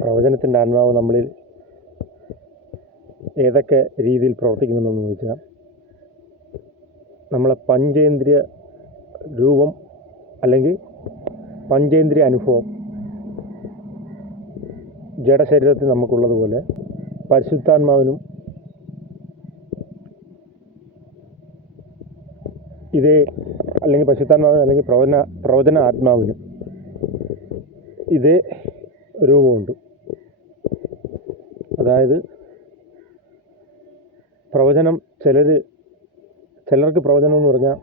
പ്രവചനത്തിൻ്റെ ആത്മാവ് നമ്മളിൽ ഏതൊക്കെ രീതിയിൽ പ്രവർത്തിക്കുന്നുണ്ടെന്ന് ചോദിച്ചാൽ, നമ്മളെ പഞ്ചേന്ദ്രിയ രൂപം അല്ലെങ്കിൽ പഞ്ചേന്ദ്രിയ അനുഭവം ജഡശരീരത്തിൽ നമുക്കുള്ളതുപോലെ പരിശുദ്ധാത്മാവിനും ഇതേ, അല്ലെങ്കിൽ പരിശുദ്ധാത്മാവിനും അല്ലെങ്കിൽ പ്രവചന ആത്മാവിനും ഇതേ രൂപമുണ്ട്. അതായത് പ്രവചനം ചിലർക്ക് പ്രവചനം എന്ന് പറഞ്ഞാൽ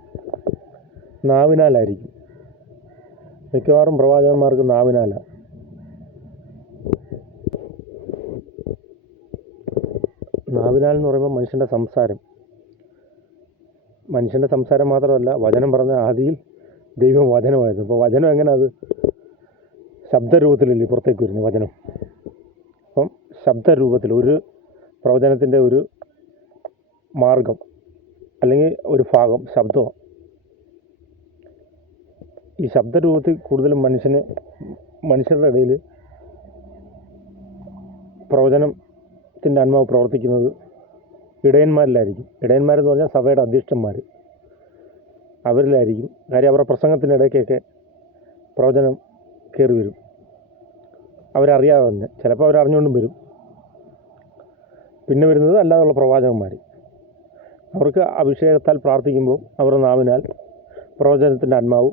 നാവിനാലായിരിക്കും. മിക്കവാറും പ്രവാചകന്മാർക്ക് നാവിനാലാണ്. നാവിനാൽ എന്ന് പറയുമ്പോൾ മനുഷ്യൻ്റെ സംസാരം മാത്രമല്ല, വചനം പറഞ്ഞ ആദിയിൽ ദൈവം വചനമായിരുന്നു. അപ്പോൾ വചനം എങ്ങനെ അത് ശബ്ദരൂപത്തിലല്ലേ പുറത്തേക്ക് വരുന്നത് വചനം. അപ്പം ശബ്ദരൂപത്തിൽ ഒരു പ്രവചനത്തിൻ്റെ ഒരു മാർഗം അല്ലെങ്കിൽ ഒരു ഭാഗം ശബ്ദമാണ്. ഈ ശബ്ദരൂപത്തിൽ കൂടുതലും മനുഷ്യരുടെ ഇടയിൽ പ്രവചനത്തിൻ്റെ ആത്മാവ് പ്രവർത്തിക്കുന്നത് ഇടയന്മാരിലായിരിക്കും. ഇടയന്മാരെന്ന് പറഞ്ഞാൽ സഭയുടെ അധ്യക്ഷന്മാർ, അവരിലായിരിക്കും. കാര്യം അവരുടെ പ്രസംഗത്തിൻ്റെ ഇടയ്ക്കൊക്കെ പ്രവചനം കയറി വരും. അവരറിയാതെ തന്നെ, ചിലപ്പോൾ അവരറിഞ്ഞുകൊണ്ടും വരും. പിന്നെ വരുന്നത് അല്ലാതുള്ള പ്രവാചകന്മാർ. അവർക്ക് അഭിഷേകത്താൽ പ്രാർത്ഥിക്കുമ്പോൾ അവരുടെ നാവിനാൽ പ്രവചനത്തിൻ്റെ ആത്മാവ്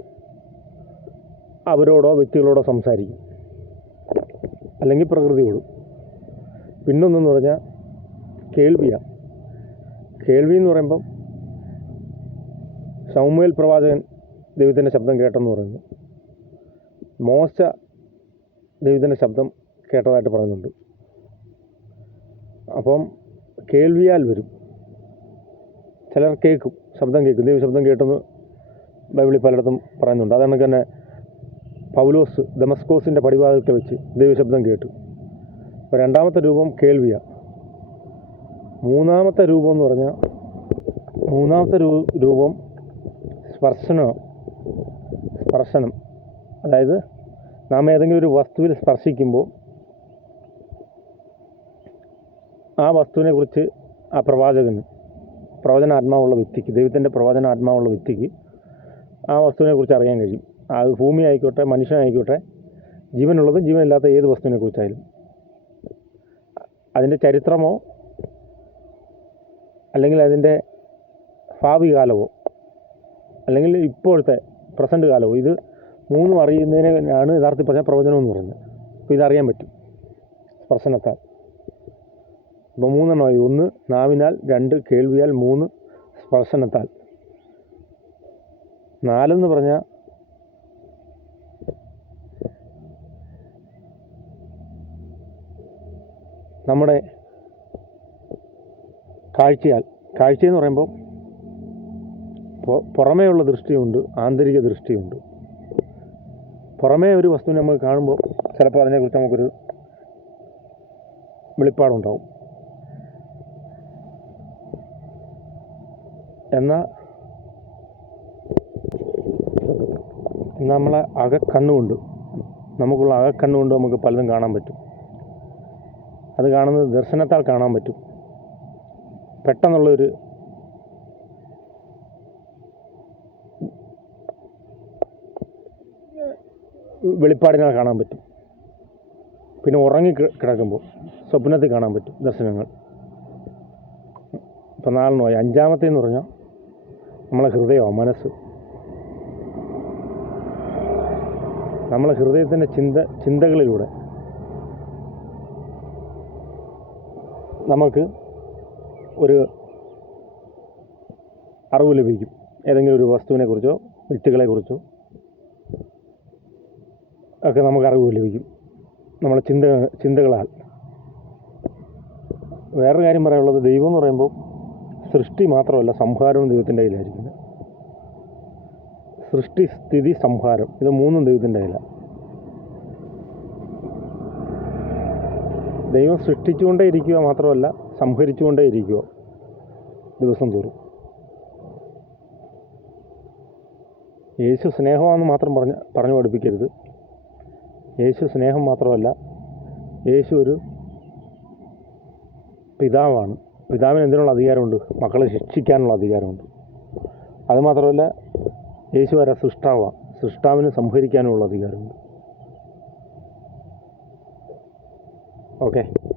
അവരോടോ വ്യക്തികളോടോ സംസാരിക്കും, അല്ലെങ്കിൽ പ്രകൃതിയോടും. പിന്നൊന്നെന്ന് പറഞ്ഞാൽ കേൾവിയാണ്. കേൾവി എന്ന് പറയുമ്പം ശമൂവേൽ പ്രവാചകൻ ദൈവത്തിൻ്റെ ശബ്ദം കേട്ടെന്ന് പറയുന്നു. മോശ ദൈവത്തിൻ്റെ ശബ്ദം കേട്ടതായിട്ട് പറയുന്നുണ്ട്. അപ്പം കേൾവിയാൽ വരും. ചിലർ കേൾക്കും, ശബ്ദം കേൾക്കും, ദൈവ ശബ്ദം കേട്ടെന്ന് ബൈബിളിൽ പലയിടത്തും പറയുന്നുണ്ട്. അതാണ് തന്നെ പൗലോസ് ദമസ്കോസിൻ്റെ പടിവാതിൽക്കൽ വെച്ച് ദൈവശബ്ദം കേട്ടു. അപ്പോൾ രണ്ടാമത്തെ രൂപം കേൾവിയാണ്. മൂന്നാമത്തെ രൂപം എന്ന് പറഞ്ഞാൽ രൂപം സ്പർശനം. അതായത് നാം ഏതെങ്കിലും ഒരു വസ്തുവിൽ സ്പർശിക്കുമ്പോൾ ആ വസ്തുവിനെക്കുറിച്ച് ആ പ്രവചനാത്മാവുള്ള വ്യക്തിക്ക്, ദൈവത്തിൻ്റെ പ്രവചനാത്മാവുള്ള വ്യക്തിക്ക് ആ വസ്തുവിനെക്കുറിച്ച് അറിയാൻ കഴിയും. അത് ഭൂമി ആയിക്കോട്ടെ, മനുഷ്യനായിക്കോട്ടെ, ജീവനുള്ളതും ജീവനില്ലാത്ത ഏത് വസ്തുവിനെക്കുറിച്ചായാലും. അതിൻ്റെ ചരിത്രമോ അല്ലെങ്കിൽ അതിൻ്റെ ഭാവി കാലമോ അല്ലെങ്കിൽ ഇപ്പോഴത്തെ പ്രസൻറ്റ് കാലമോ, ഇത് മൂന്നും അറിയുന്നതിനാണ് യഥാർത്ഥത്തിൽ പറഞ്ഞാൽ പ്രവചനം എന്ന് പറയുന്നത്. അപ്പോൾ ഇതറിയാൻ പറ്റും സ്പർശനത്താൽ. അപ്പോൾ മൂന്നെണ്ണമായി: 1 നാവിനാൽ, 2 കേൾവിയാൽ, 3 സ്പർശനത്താൽ. 4 പറഞ്ഞാൽ നമ്മുടെ കാഴ്ചയെന്ന് പറയുമ്പോൾ പുറമേയുള്ള ദൃഷ്ടിയുണ്ട്, ആന്തരിക ദൃഷ്ടിയുണ്ട്. പുറമേ ഒരു വസ്തുവിനെ നമുക്ക് കാണുമ്പോൾ ചിലപ്പോൾ അതിനെക്കുറിച്ച് നമുക്കൊരു വെളിപ്പാടുണ്ടാവും. എന്നാൽ നമ്മളെ നമുക്കുള്ള അകക്കണ്ണുകൊണ്ട് നമുക്ക് പലതും കാണാൻ പറ്റും. അത് കാണുന്നത് ദർശനത്താൽ കാണാൻ പറ്റും. പെട്ടെന്നുള്ളൊരു വെളിപ്പാടിനാൽ കാണാൻ പറ്റും. പിന്നെ കിടക്കുമ്പോൾ സ്വപ്നത്തിൽ കാണാൻ പറ്റും ദർശനങ്ങൾ. ഇപ്പം 4 അഞ്ചാമത്തേന്ന് പറഞ്ഞാൽ നമ്മളെ ഹൃദയമാണ്, മനസ്സ്. നമ്മളെ ഹൃദയത്തിൻ്റെ ചിന്തകളിലൂടെ നമുക്ക് ഒരു അറിവ് ലഭിക്കും. ഏതെങ്കിലും ഒരു വസ്തുവിനെക്കുറിച്ചോ വ്യക്തികളെക്കുറിച്ചോ ഒക്കെ നമുക്ക് അറിവ് ലഭിക്കും നമ്മളെ ചിന്തകളാൽ. വേറൊരു കാര്യം പറയാനുള്ളത്, ദൈവം എന്ന് പറയുമ്പോൾ സൃഷ്ടി മാത്രമല്ല, സംഹാരവും ദൈവത്തിൻ്റെ കയ്യിലായിരിക്കുന്നത്. സൃഷ്ടി, സ്ഥിതി, സംഹാരം, ഇത് മൂന്നും ദൈവത്തിൻ്റെ കയ്യിലാണ്. ദൈവം സൃഷ്ടിച്ചുകൊണ്ടേ ഇരിക്കുക മാത്രമല്ല, സംഹരിച്ചുകൊണ്ടേ ഇരിക്കുക ദിവസം തോറും. യേശു സ്നേഹമാണെന്ന് മാത്രം പറഞ്ഞു പഠിപ്പിക്കരുത്. യേശു സ്നേഹം മാത്രമല്ല, യേശു ഒരു പിതാവാണ്. പിതാവിന് എന്തിനുള്ള അധികാരമുണ്ട്? മക്കളെ ശിക്ഷിക്കാനുള്ള അധികാരമുണ്ട്. അതുമാത്രമല്ല, യേശു വരെ സൃഷ്ടാവാണ്. സൃഷ്ടാവിന് സംഹരിക്കാനുള്ള അധികാരമുണ്ട്. ഓക്കെ.